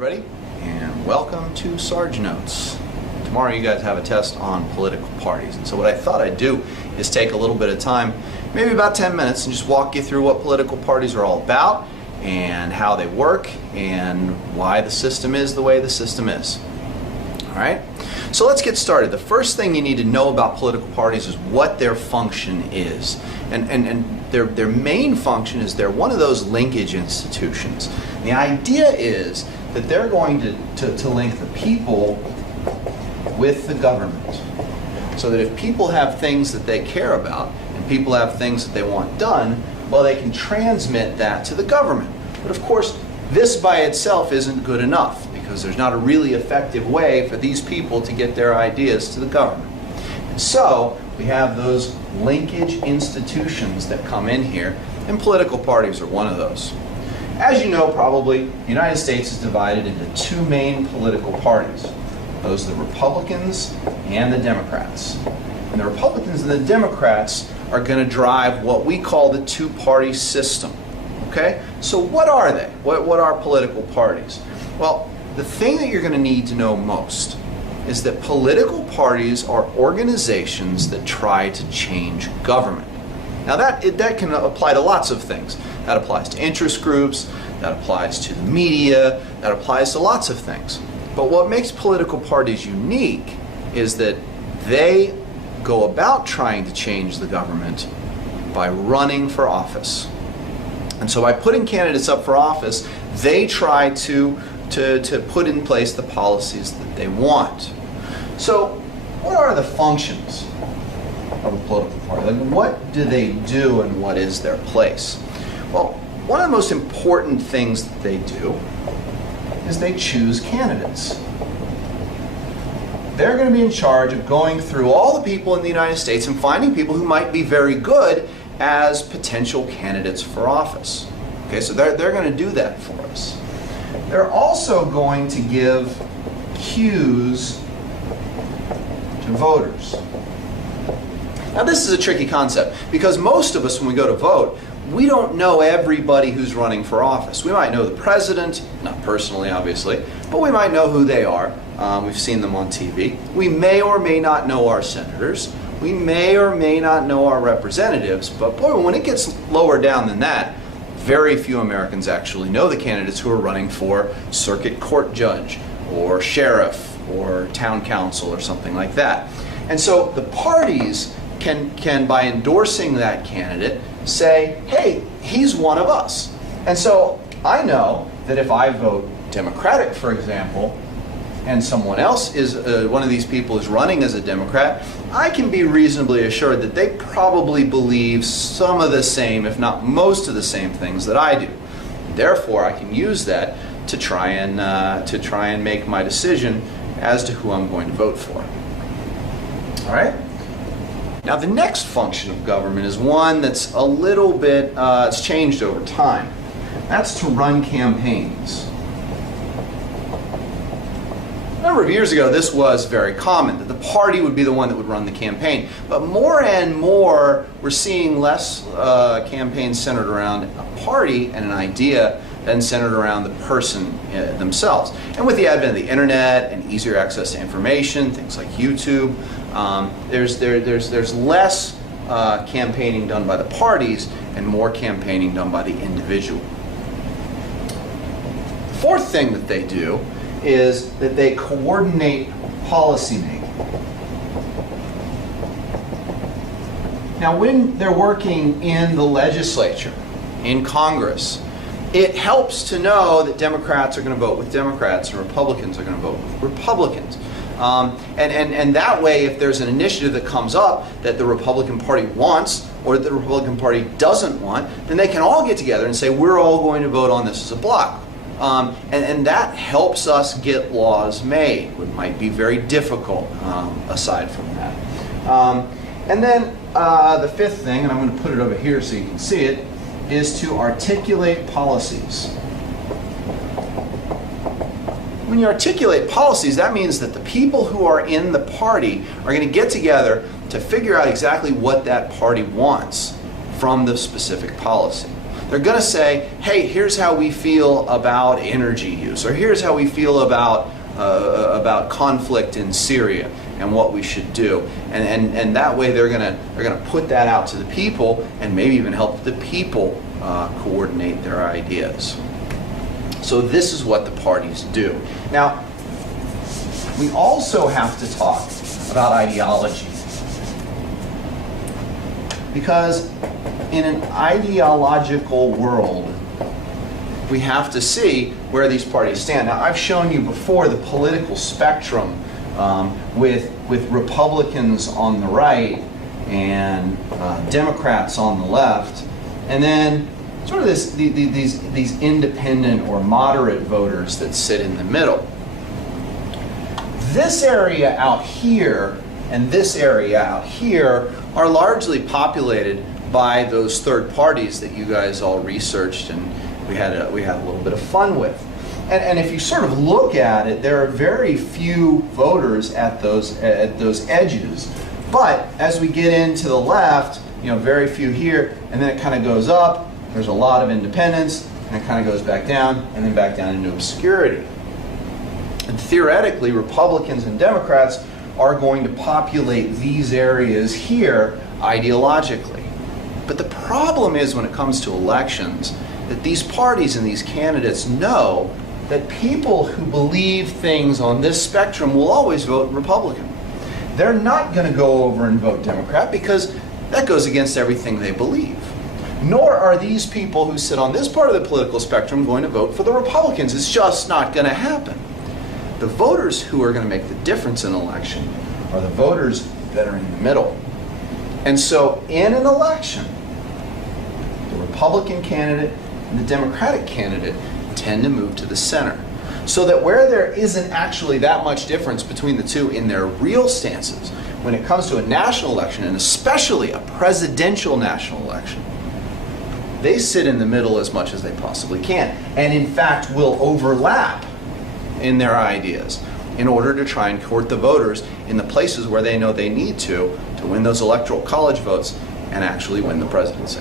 everybody, and welcome to Sarge Notes. Tomorrow you guys have a test on political parties, and so what I thought I'd do is take a little bit of time, maybe about 10 minutes, and just walk you through what political parties are all about and how they work and why the system is the way the system is. Alright, so let's get started. The first thing you need to know about political parties is what their function is. And their main function is they're one of those linkage institutions. The idea is that they're going to link the people with the government. So that if people have things that they care about and people have things that they want done, well, they can transmit that to the government. But of course, this by itself isn't good enough, because there's not a really effective way for these people to get their ideas to the government. And so we have those linkage institutions that come in here, and political parties are one of those. As you know, probably, the United States is divided into two main political parties. Those are the Republicans and the Democrats. And the Republicans and the Democrats are going to drive what we call the two-party system. Okay? So what are they? What are political parties? Well, the thing that you're going to need to know most is that political parties are organizations that try to change government. Now that can apply to lots of things. That applies to interest groups, that applies to the media, that applies to lots of things. But what makes political parties unique is that they go about trying to change the government by running for office. And so by putting candidates up for office, they try to put in place the policies that they want. So what are the functions of a political party? Like, what do they do and what is their place? Well, one of the most important things that they do is they choose candidates. They're going to be in charge of going through all the people in the United States and finding people who might be very good as potential candidates for office. Okay, so they're going to do that for us. They're also going to give cues to voters. Now this is a tricky concept, because most of us, when we go to vote, we don't know everybody who's running for office. We might know the president, not personally obviously, but we might know who they are. We've seen them on TV. We may or may not know our senators. We may or may not know our representatives, but boy, when it gets lower down than that, very few Americans actually know the candidates who are running for circuit court judge or sheriff or town council or something like that. And so the parties can by endorsing that candidate, say, hey, he's one of us. And so I know that if I vote Democratic, for example, and someone else is, one of these people is running as a Democrat, I can be reasonably assured that they probably believe some of the same, if not most of the same things that I do. Therefore, I can use that to try and make my decision as to who I'm going to vote for. All right? Now, the next function of government is one that's a little bit, it's changed over time. That's to run campaigns. A number of years ago, this was very common, that the party would be the one that would run the campaign. But more and more, we're seeing less campaigns centered around a party and an idea than centered around the person themselves. And with the advent of the internet and easier access to information, things like YouTube, there's less campaigning done by the parties and more campaigning done by the individual. The fourth thing that they do is that they coordinate policymaking. Now, when they're working in the legislature, in Congress, it helps to know that Democrats are going to vote with Democrats and Republicans are going to vote with Republicans. And that way, if there's an initiative that comes up that the Republican Party wants or that the Republican Party doesn't want, then they can all get together and say, we're all going to vote on this as a block. And that helps us get laws made. It might be very difficult aside from that. And then the fifth thing, and I'm going to put it over here so you can see it, is to articulate policies. When you articulate policies, that means that the people who are in the party are going to get together to figure out exactly what that party wants from the specific policy. They're going to say, hey, here's how we feel about energy use, or here's how we feel about conflict in Syria and what we should do. And that way they're gonna put that out to the people and maybe even help the people coordinate their ideas. So this is what the parties do. Now, we also have to talk about ideology. Because in an ideological world, we have to see where these parties stand. Now, I've shown you before the political spectrum with Republicans on the right and Democrats on the left, and then sort of these independent or moderate voters that sit in the middle. This area out here and this area out here are largely populated by those third parties that you guys all researched and we had a little bit of fun with. And if you sort of look at it, there are very few voters at those edges. But as we get into the left, very few here, and then it kind of goes up. There's a lot of independents, and it kind of goes back down, and then back down into obscurity. And theoretically, Republicans and Democrats are going to populate these areas here ideologically. But the problem is when it comes to elections, that these parties and these candidates know that people who believe things on this spectrum will always vote Republican. They're not going to go over and vote Democrat because that goes against everything they believe. Nor are these people who sit on this part of the political spectrum going to vote for the Republicans. It's just not going to happen. The voters who are going to make the difference in an election are the voters that are in the middle. And so in an election, the Republican candidate and the Democratic candidate tend to move to the center. So that where there isn't actually that much difference between the two in their real stances, when it comes to a national election, and especially a presidential national election, they sit in the middle as much as they possibly can, and in fact will overlap in their ideas in order to try and court the voters in the places where they know they need to win those electoral college votes and actually win the presidency.